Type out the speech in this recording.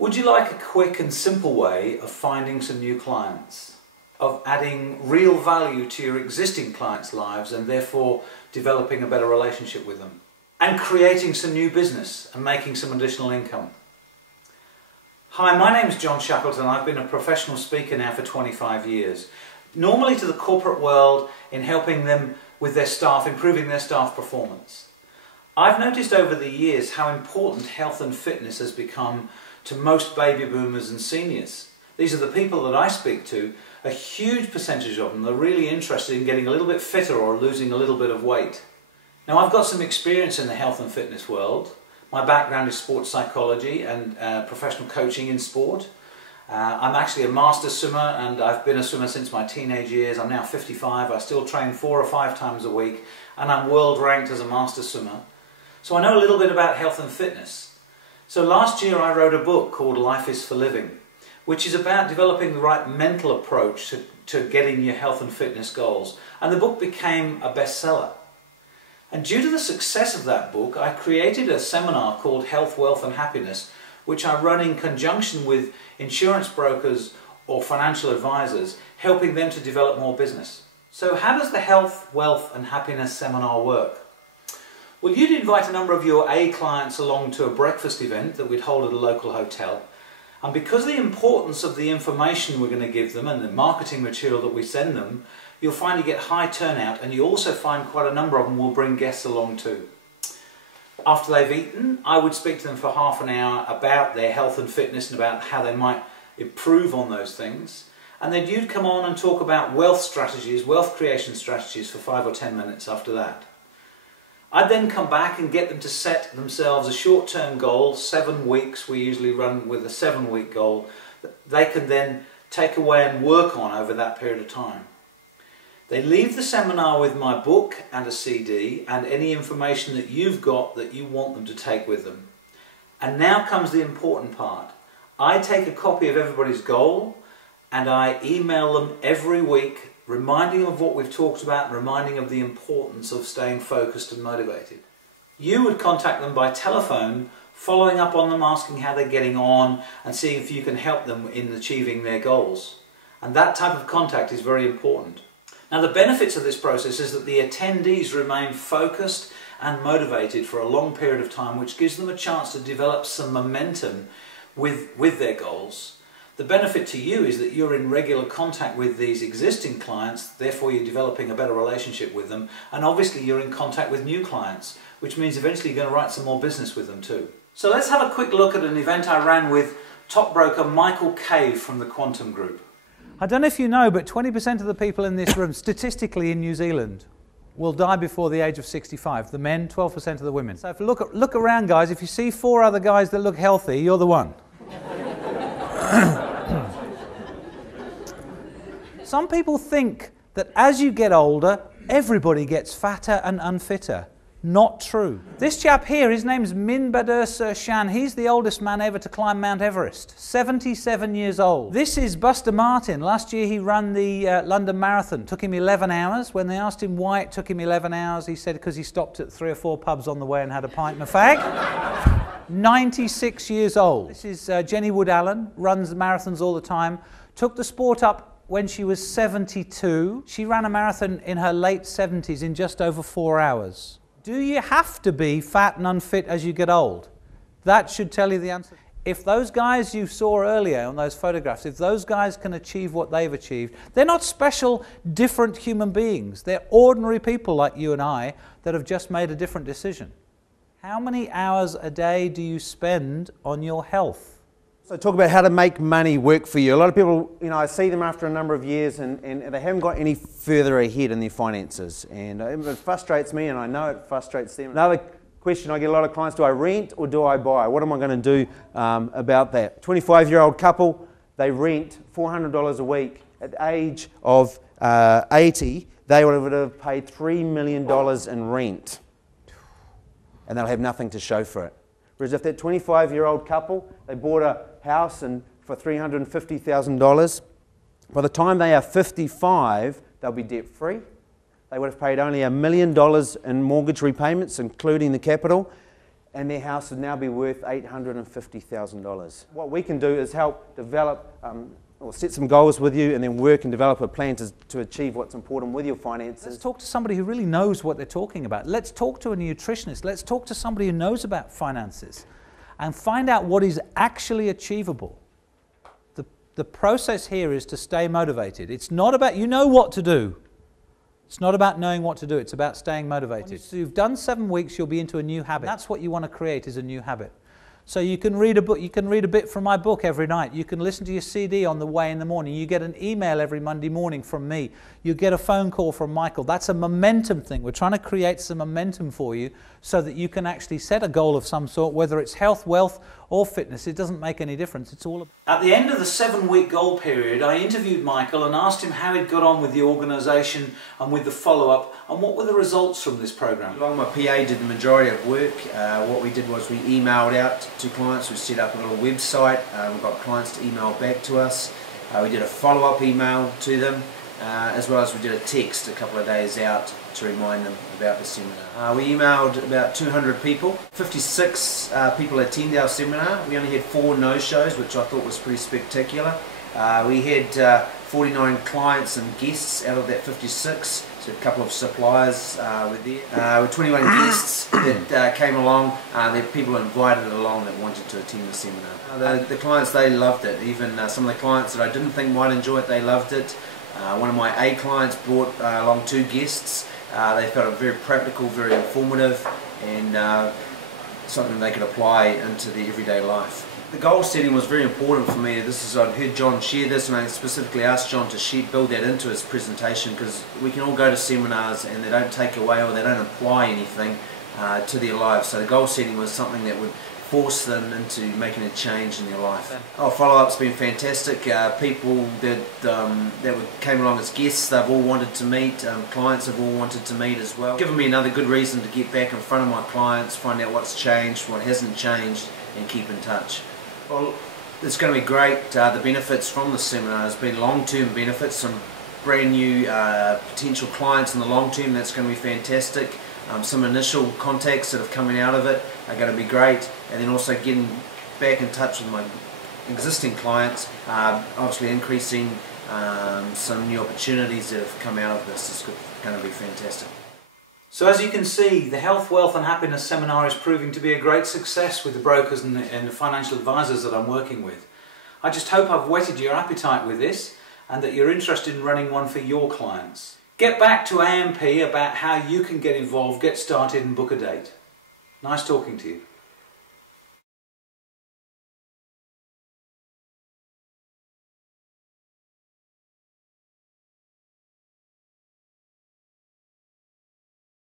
Would you like a quick and simple way of finding some new clients? Of adding real value to your existing clients' lives and therefore developing a better relationship with them? And creating some new business and making some additional income? Hi, my name is John Shackleton. I've been a professional speaker now for 25 years. Normally to the corporate world in helping them with their staff, improving their staff performance. I've noticed over the years how important health and fitness has become to most baby boomers and seniors. These are the people that I speak to. A huge percentage of them are really interested in getting a little bit fitter or losing a little bit of weight. Now, I've got some experience in the health and fitness world. My background is sports psychology and professional coaching in sport. I'm actually a master swimmer and I've been a swimmer since my teenage years. I'm now 55. I still train 4 or 5 times a week and I'm world ranked as a master swimmer. So I know a little bit about health and fitness. So last year I wrote a book called Life is for Living, which is about developing the right mental approach to getting your health and fitness goals. And the book became a bestseller. And due to the success of that book, I created a seminar called Health, Wealth and Happiness, which I run in conjunction with insurance brokers or financial advisors, helping them to develop more business. So how does the Health, Wealth and Happiness seminar work? Well, you'd invite a number of your A clients along to a breakfast event that we'd hold at a local hotel. And because of the importance of the information we're going to give them and the marketing material that we send them, you'll find you get high turnout, and you also find quite a number of them will bring guests along too. After they've eaten, I would speak to them for half an hour about their health and fitness and about how they might improve on those things. And then you'd come on and talk about wealth strategies, wealth creation strategies for 5 or 10 minutes after that. I'd then come back and get them to set themselves a short-term goal, 7 weeks. We usually run with a 7-week goal that they can then take away and work on over that period of time. They leave the seminar with my book and a CD and any information that you've got that you want them to take with them. And now comes the important part. I take a copy of everybody's goal and I email them every week, reminding them of what we've talked about and reminding them of the importance of staying focused and motivated. You would contact them by telephone, following up on them, asking how they're getting on and seeing if you can help them in achieving their goals. And that type of contact is very important. Now, the benefits of this process is that the attendees remain focused and motivated for a long period of time, which gives them a chance to develop some momentum with their goals. The benefit to you is that you're in regular contact with these existing clients, therefore you're developing a better relationship with them, and obviously you're in contact with new clients, which means eventually you're going to write some more business with them too. So let's have a quick look at an event I ran with top broker Michael Cave from the Quantum Group. I don't know if you know, but 20% of the people in this room, statistically in New Zealand, will die before the age of 65. The men, 12% of the women. So if you look around, guys, if you see 4 other guys that look healthy, you're the one. Some people think that as you get older, everybody gets fatter and unfitter. Not true. This chap here, his name's Minbadur Sir Shan. He's the oldest man ever to climb Mount Everest. 77 years old. This is Buster Martin. Last year he ran the London Marathon. Took him 11 hours. When they asked him why it took him 11 hours, he said because he stopped at 3 or 4 pubs on the way and had a pint and a fag. 96 years old. This is Jenny Wood Allen. Runs marathons all the time. Took the sport up when she was 72. She ran a marathon in her late 70s in just over 4 hours. Do you have to be fat and unfit as you get old? That should tell you the answer. If those guys you saw earlier on those photographs, if those guys can achieve what they've achieved, they're not special, different human beings. They're ordinary people like you and I that have just made a different decision. How many hours a day do you spend on your health? So talk about how to make money work for you. A lot of people, I see them after a number of years and they haven't got any further ahead in their finances. And it frustrates me, and I know it frustrates them. Another question I get a lot of clients, do I rent or do I buy? What am I going to do about that? 25-year-old couple, they rent $400 a week. At the age of 80, they would have paid $3 million in rent. And they'll have nothing to show for it. Whereas if that 25-year-old couple, they bought a house for $350,000, by the time they are 55, they'll be debt-free. They would have paid only $1 million in mortgage repayments, including the capital, and their house would now be worth $850,000. What we can do is help develop or set some goals with you and then work and develop a plan to achieve what's important with your finances. Let's talk to somebody who really knows what they're talking about. Let's talk to a nutritionist. Let's talk to somebody who knows about finances and find out what is actually achievable. The process here is to stay motivated. It's not about, you know what to do. It's not about knowing what to do. It's about staying motivated. So you've done 7 weeks, you'll be into a new habit. That's what you want to create, is a new habit. So you can read a book, you can read a bit from my book every night, you can listen to your CD on the way in the morning, you get an email every Monday morning from me, you get a phone call from Michael. That's a momentum thing. We're trying to create some momentum for you so that you can actually set a goal of some sort, whether it's health, wealth or fitness. It doesn't make any difference. It's all about... At the end of the 7-week goal period, I interviewed Michael and asked him how he'd got on with the organisation and with the follow-up, and what were the results from this program. Along my PA did the majority of work. What we did was we emailed out to clients, we set up a little website, we got clients to email back to us, we did a follow-up email to them, as well as we did a text a couple of days out to remind them about the seminar. We emailed about 200 people. 56 people attended our seminar. We only had 4 no-shows, which I thought was pretty spectacular. We had 49 clients and guests out of that 56. So a couple of suppliers were there. With 21 guests that came along, there were people invited along that wanted to attend the seminar. The clients, they loved it. Even some of the clients that I didn't think might enjoy it, they loved it. One of my A clients brought along 2 guests. They felt it very practical, very informative, and something they could apply into their everyday life. The goal setting was very important for me. I'd heard John share this, and I specifically asked John to build that into his presentation, because we can all go to seminars and they don't take away or they don't apply anything to their lives. So the goal setting was something that would force them into making a change in their life. Follow-up's been fantastic. People that came along as guests, they've all wanted to meet. Clients have all wanted to meet as well. Given me another good reason to get back in front of my clients, find out what's changed, what hasn't changed, and keep in touch. Well, it's going to be great. The benefits from the seminar has been long-term benefits, some brand new potential clients in the long term. That's going to be fantastic. Some initial contacts that have coming out of it are going to be great, and then also getting back in touch with my existing clients, obviously increasing some new opportunities that have come out of this is going to be fantastic. So as you can see, the Health, Wealth and Happiness Seminar is proving to be a great success with the brokers and the financial advisors that I'm working with. I just hope I've whetted your appetite with this and that you're interested in running one for your clients. Get back to AMP about how you can get involved, get started and book a date. Nice talking to you.